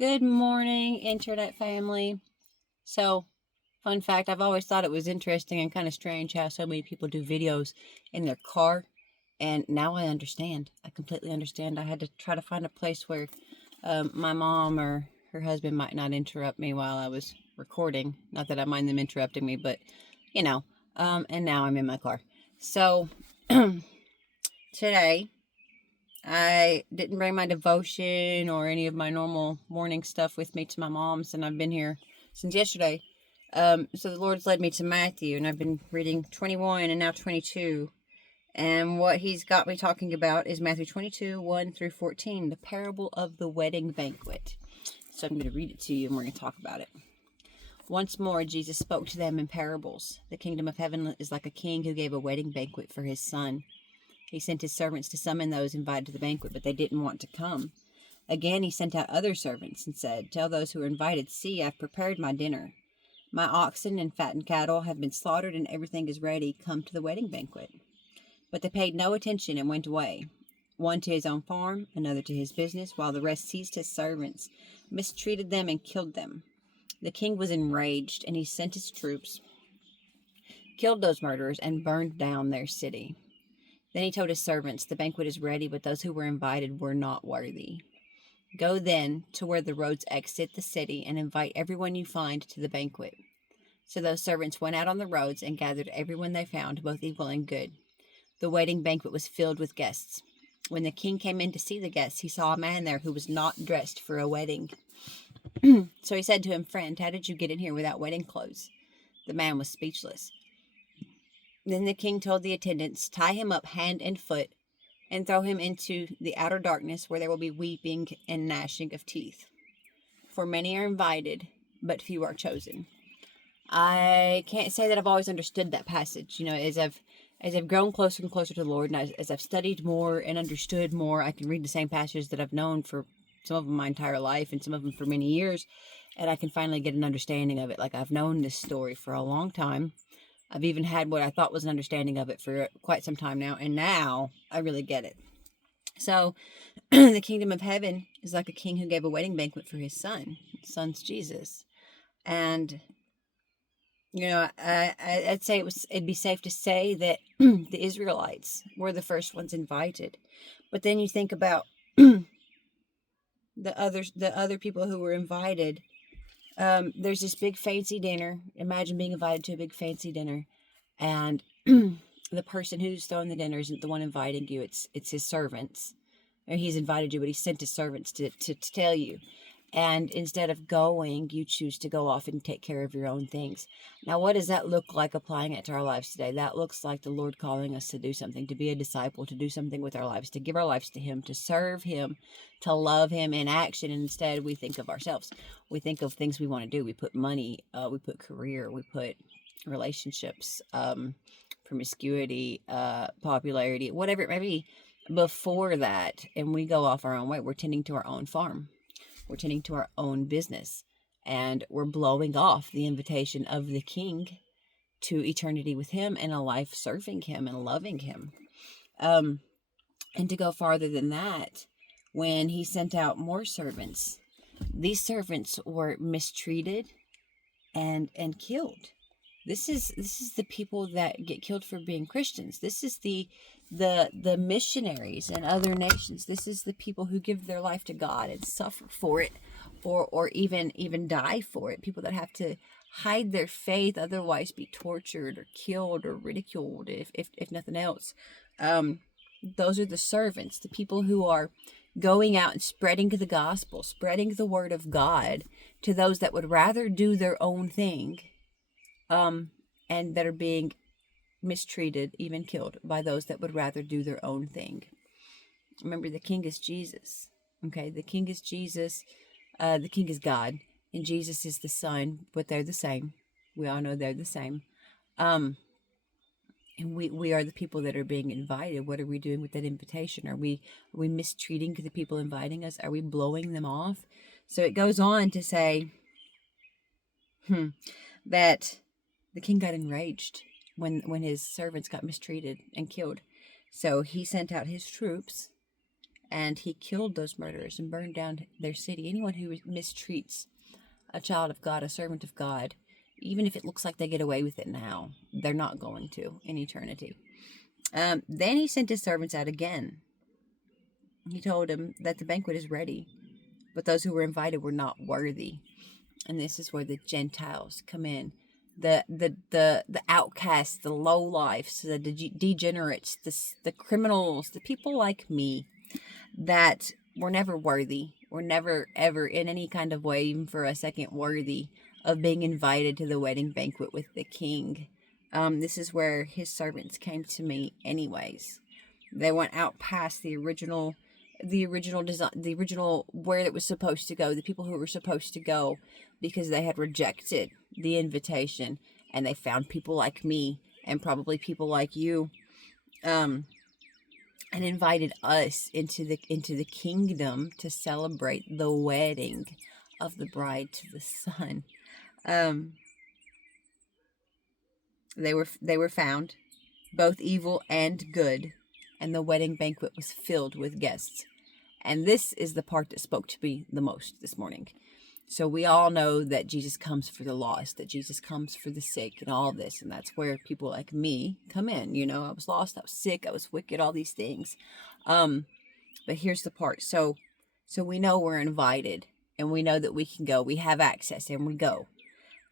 Good morning, internet family. So, fun fact, I've always thought it was interesting and kind of strange how so many people do videos in their car. And now I understand. I completely understand. I had to try to find a place where my mom or her husband might not interrupt me while I was recording. Not that I mind them interrupting me, but, you know. And now I'm in my car. So, today, I didn't bring my devotion or any of my normal morning stuff with me to my mom's, and I've been here since yesterday. So the Lord's led me to Matthew, and I've been reading 21 and now 22. And what he's got me talking about is Matthew 22, 1 through 14, the parable of the wedding banquet. So I'm going to read it to you, and we're going to talk about it. Once more, Jesus spoke to them in parables. The kingdom of heaven is like a king who gave a wedding banquet for his son. He sent his servants to summon those invited to the banquet, but they didn't want to come. Again, he sent out other servants and said, "Tell those who are invited, see, I've prepared my dinner. My oxen and fattened cattle have been slaughtered and everything is ready. Come to the wedding banquet." But they paid no attention and went away, one to his own farm, another to his business, while the rest seized his servants, mistreated them, and killed them. The king was enraged, and he sent his troops, killed those murderers, and burned down their city. Then he told his servants, "The banquet is ready, but those who were invited were not worthy. Go then to where the roads exit the city and invite everyone you find to the banquet." So those servants went out on the roads and gathered everyone they found, both evil and good. The wedding banquet was filled with guests. When the king came in to see the guests, he saw a man there who was not dressed for a wedding. So he said to him, "Friend, how did you get in here without wedding clothes?" The man was speechless. Then the king told the attendants, "Tie him up hand and foot and throw him into the outer darkness, where there will be weeping and gnashing of teeth. For many are invited, but few are chosen." I can't say that I've always understood that passage. As I've grown closer and closer to the Lord, and as I've studied more and understood more, I can read the same passages that I've known for some of them my entire life and some of them for many years, and I can finally get an understanding of it. Like, I've known this story for a long time. I've even had what I thought was an understanding of it for quite some time now, and now I really get it. So, the kingdom of heaven is like a king who gave a wedding banquet for his son. His son's Jesus. And, I'd say it'd be safe to say that the Israelites were the first ones invited. But then you think about the other people who were invited. There's this big fancy dinner. Imagine being invited to a big fancy dinner, and the person who's throwing the dinner isn't the one inviting you. It's his servants. Or he's invited you, but he sent his servants to tell you. And instead of going, you choose to go off and take care of your own things. Now, what does that look like applying it to our lives today? That looks like the Lord calling us to do something, to be a disciple, to do something with our lives, to give our lives to him, to serve him, to love him in action. And instead, we think of ourselves. We think of things we want to do. We put money, we put career, we put relationships, promiscuity, popularity, whatever it may be, before that. And we go off our own way. We're tending to our own farm. We're tending to our own business, and we're blowing off the invitation of the king to eternity with him and a life serving him and loving him. And to go farther than that, when he sent out more servants, these servants were mistreated and killed. This is the people that get killed for being Christians. This is the missionaries in other nations. This is the people who give their life to God and suffer for it, or even die for it. People that have to hide their faith, otherwise be tortured or killed or ridiculed, if nothing else. Those are the servants, the people who are going out and spreading the gospel, spreading the word of God to those that would rather do their own thing, and that are being mistreated, even killed, by those that would rather do their own thing. Remember, the king is Jesus. Okay, the king is Jesus. The king is God, and Jesus is the Son, but they're the same. We all know they're the same. And we are the people that are being invited. What are we doing with that invitation? Are we mistreating the people inviting us? Are we blowing them off? So it goes on to say that the king got enraged when his servants got mistreated and killed. So he sent out his troops, and he killed those murderers and burned down their city. Anyone who mistreats a child of God, a servant of God, even if it looks like they get away with it now, they're not going to in eternity. Then he sent his servants out again. He told them that the banquet is ready, but those who were invited were not worthy. And this is where the Gentiles come in. The outcasts, the lowlifes, the degenerates, the criminals, the people like me that were never worthy, were never ever in any kind of way, even for a second, worthy of being invited to the wedding banquet with the king. This is where his servants came to me anyways. They went out past the original design, the original where it was supposed to go, the people who were supposed to go, because they had rejected the invitation, and they found people like me and probably people like you, and invited us into the kingdom to celebrate the wedding of the bride to the Son. They were found, both evil and good, and the wedding banquet was filled with guests. And this is the part that spoke to me the most this morning. So we all know that Jesus comes for the lost, that Jesus comes for the sick and all this. And that's where people like me come in. You know, I was lost, I was sick, I was wicked, all these things. But here's the part. So we know we're invited, and we know that we can go. We have access, and we go.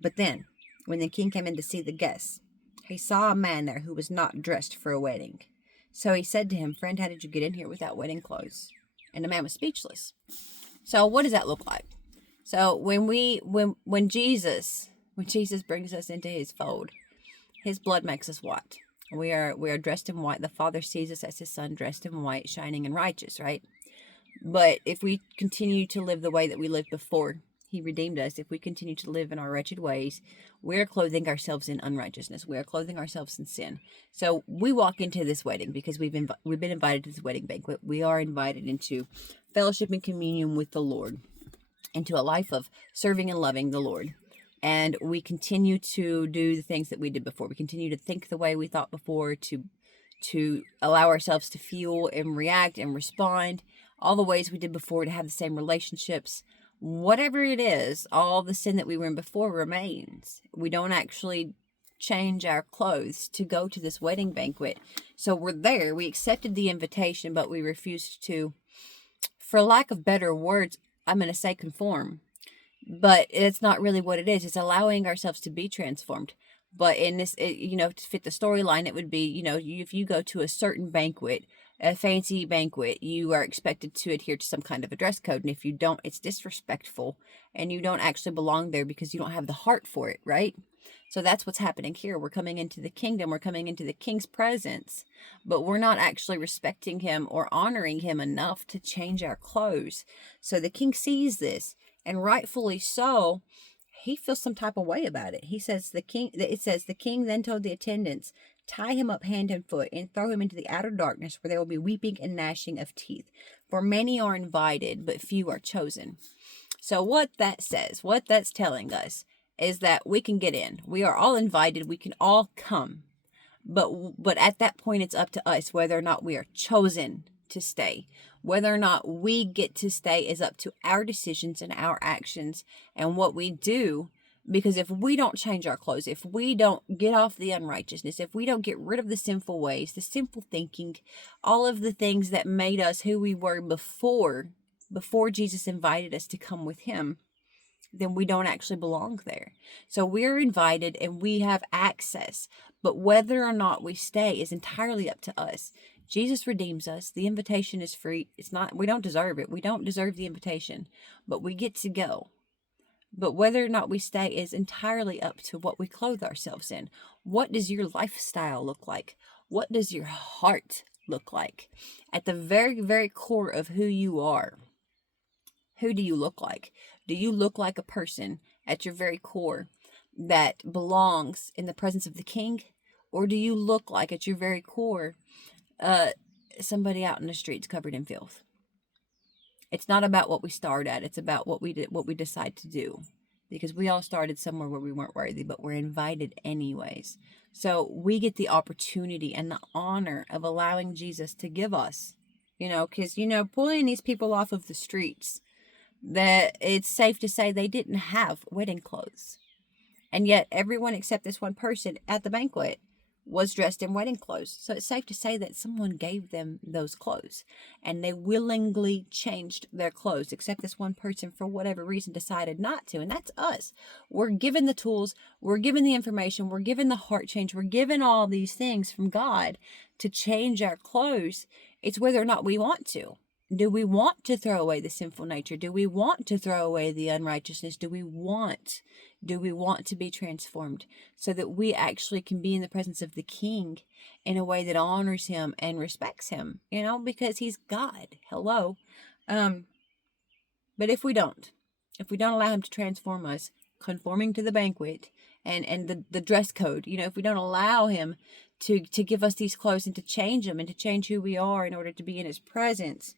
But then, when the king came in to see the guests, he saw a man there who was not dressed for a wedding. So he said to him, "Friend, how did you get in here without wedding clothes?" And the man was speechless. So what does that look like? So when Jesus brings us into his fold, his blood makes us white. We are dressed in white. The Father sees us as his Son, dressed in white, shining and righteous, right? But if we continue to live the way that we lived before he redeemed us, if we continue to live in our wretched ways, we're clothing ourselves in unrighteousness. We are clothing ourselves in sin. So we walk into this wedding because we've been invited to this wedding banquet. We are invited into fellowship and communion with the Lord, into a life of serving and loving the Lord. And we continue to do the things that we did before. We continue to think the way we thought before, to allow ourselves to feel and react and respond all the ways we did before, to have the same relationships. Whatever it is, all the sin that we were in before remains. We don't actually change our clothes to go to this wedding banquet. So we're there. We accepted the invitation, but we refused to, for lack of better words, I'm going to say conform. But it's not really what it is. It's allowing ourselves to be transformed. But in this, to fit the storyline, it would be, if you go to a certain banquet, a fancy banquet, you are expected to adhere to some kind of a dress code. And if you don't, it's disrespectful, and you don't actually belong there because you don't have the heart for it, right? So that's what's happening here. We're coming into the kingdom. We're coming into the king's presence, but we're not actually respecting him or honoring him enough to change our clothes. So the king sees this, and rightfully so. He feels some type of way about it. It says the king then told the attendants, "Tie him up hand and foot and throw him into the outer darkness, where there will be weeping and gnashing of teeth. For many are invited, but few are chosen." So what that says, what that's telling us, is that we can get in. We are all invited. We can all come. But at that point, it's up to us whether or not we are chosen to stay. Whether or not we get to stay is up to our decisions and our actions and what we do. Because if we don't change our clothes, if we don't get off the unrighteousness, if we don't get rid of the sinful ways, the sinful thinking, all of the things that made us who we were before Jesus invited us to come with him, then we don't actually belong there. So we're invited and we have access, but whether or not we stay is entirely up to us. Jesus redeems us. The invitation is free. We don't deserve it. We don't deserve the invitation, but we get to go. But whether or not we stay is entirely up to what we clothe ourselves in. What does your lifestyle look like? What does your heart look like? At the very, very core of who you are, who do you look like? Do you look like a person at your very core that belongs in the presence of the king? Or do you look like at your very core somebody out in the streets covered in filth? It's not about what we start at. It's about what we decide to do. Because we all started somewhere where we weren't worthy, but we're invited anyways. So we get the opportunity and the honor of allowing Jesus to give us, because, pulling these people off of the streets, that it's safe to say they didn't have wedding clothes. And yet everyone except this one person at the banquet was dressed in wedding clothes. So it's safe to say that someone gave them those clothes and they willingly changed their clothes, except this one person, for whatever reason, decided not to. And that's us. We're given the tools, we're given the information, we're given the heart change, we're given all these things from God to change our clothes. It's whether or not we want to. Do we want to throw away the sinful nature? Do we want to throw away the unrighteousness? Do we want to be transformed so that we actually can be in the presence of the King in a way that honors him and respects him, because he's God. Hello. But if we don't allow him to transform us, conforming to the banquet and the dress code, if we don't allow him to give us these clothes and to change them and to change who we are in order to be in his presence,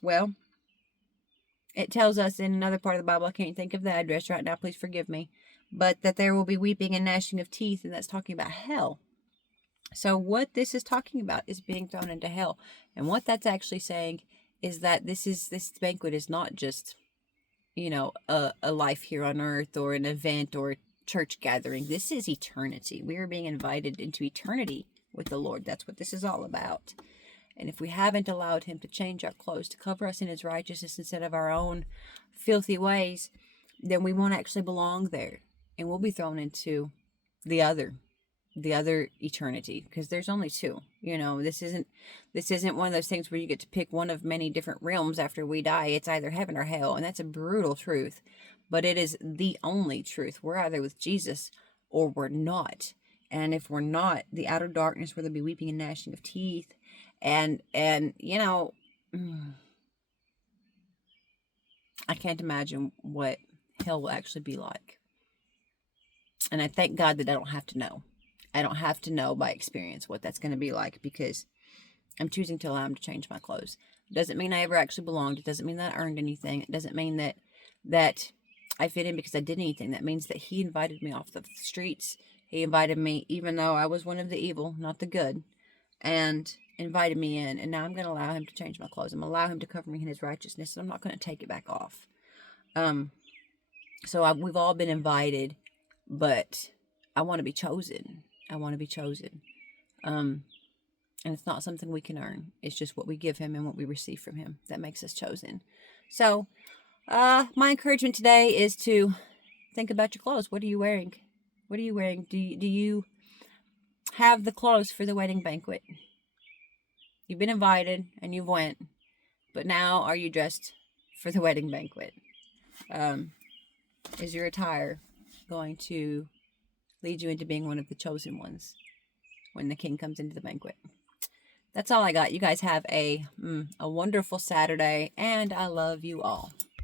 well, it tells us in another part of the Bible, I can't think of the address right now, please forgive me, but that there will be weeping and gnashing of teeth, and that's talking about hell. So what this is talking about is being thrown into hell. And what that's actually saying is that this banquet is not just, a life here on earth or an event or a church gathering. This is eternity. We are being invited into eternity with the Lord. That's what this is all about. And if we haven't allowed him to change our clothes, to cover us in his righteousness instead of our own filthy ways, then we won't actually belong there. And we'll be thrown into the other eternity, because there's only two. This isn't one of those things where you get to pick one of many different realms after we die. It's either heaven or hell, and that's a brutal truth, but it is the only truth. We're either with Jesus or we're not. And if we're not, the outer darkness, where there'll be weeping and gnashing of teeth, and I can't imagine what hell will actually be like. And I thank God that I don't have to know. I don't have to know by experience what that's going to be like, because I'm choosing to allow him to change my clothes. It doesn't mean I ever actually belonged. It doesn't mean that I earned anything. It doesn't mean that I fit in because I did anything. That means that he invited me off the streets. He invited me, even though I was one of the evil, not the good, and invited me in. And now I'm going to allow him to change my clothes. I'm going to allow him to cover me in his righteousness, and I'm not going to take it back off. So we've all been invited, but I want to be chosen. I want to be chosen. And it's not something we can earn. It's just what we give him and what we receive from him that makes us chosen. So, my encouragement today is to think about your clothes. What are you wearing? What are you wearing? Do you have the clothes for the wedding banquet? You've been invited and you went, but now are you dressed for the wedding banquet? Is your attire going to lead you into being one of the chosen ones when the King comes into the banquet? That's all I got. You guys have a wonderful Saturday, and I love you all.